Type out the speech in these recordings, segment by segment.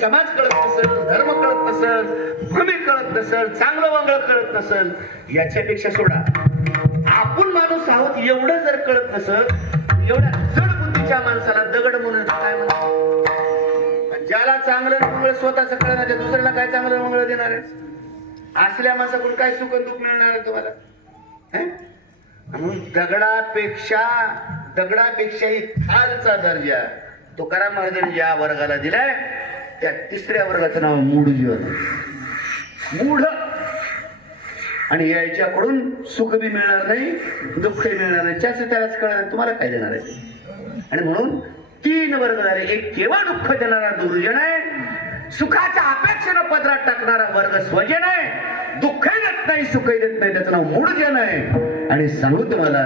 समाज कळत नसेल, धर्म कळत नसेल, भूमी कळत नसेल, चांगलं वांगळ कळत नसेल, याच्यापेक्षा सोडा आपण माणूस आहोत एवढं जर कळत नसेल, एवढ्या जड बुद्धीच्या माणसाला दगड म्हणून काय म्हणतात? ज्याला चांगलं मंगळ स्वतःच कळणार आहे, दुसऱ्याला काय चांगलं मंगळ देणार आहे? असल्या माणसाकडून काय सुख दुःख मिळणार आहे तुम्हाला? दगडापेक्षाही खालचा दर्जा तुकाराम महाराजांनी ज्या वर्गाला दिलाय त्या तिसऱ्या वर्गाचं नाव मूढ जीवन. मूढ. आणि याच्याकडून सुख बी मिळणार नाही, दुःखही मिळणार नाही, त्याच त्यालाच कळणार तुम्हाला काय देणार आहे. आणि म्हणून 3 वर्ग झाले. एक केवळ दुःख देणारा दुर्जन आहे, सुखाच्या अपेक्षेनं पदरात टाकणारा वर्ग स्वजन आहे, दुःखही देत नाही सुखही देत नाही, त्याचं नाव मूढजन आहे. आणि सांगू तुम्हाला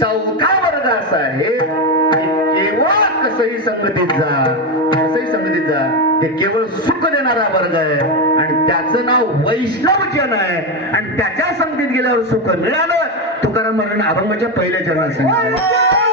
4था वर्ग असा आहे केवळ कसंही संगतीत जा ते केवळ सुख देणारा वर्ग आहे आणि त्याचं नाव वैष्णवजन आहे. आणि त्याच्या संगतीत गेल्यावर सुख मिळालं. तुकाराम महाराजांनी अभंगाच्या पहिल्या चरणात सांगितलं.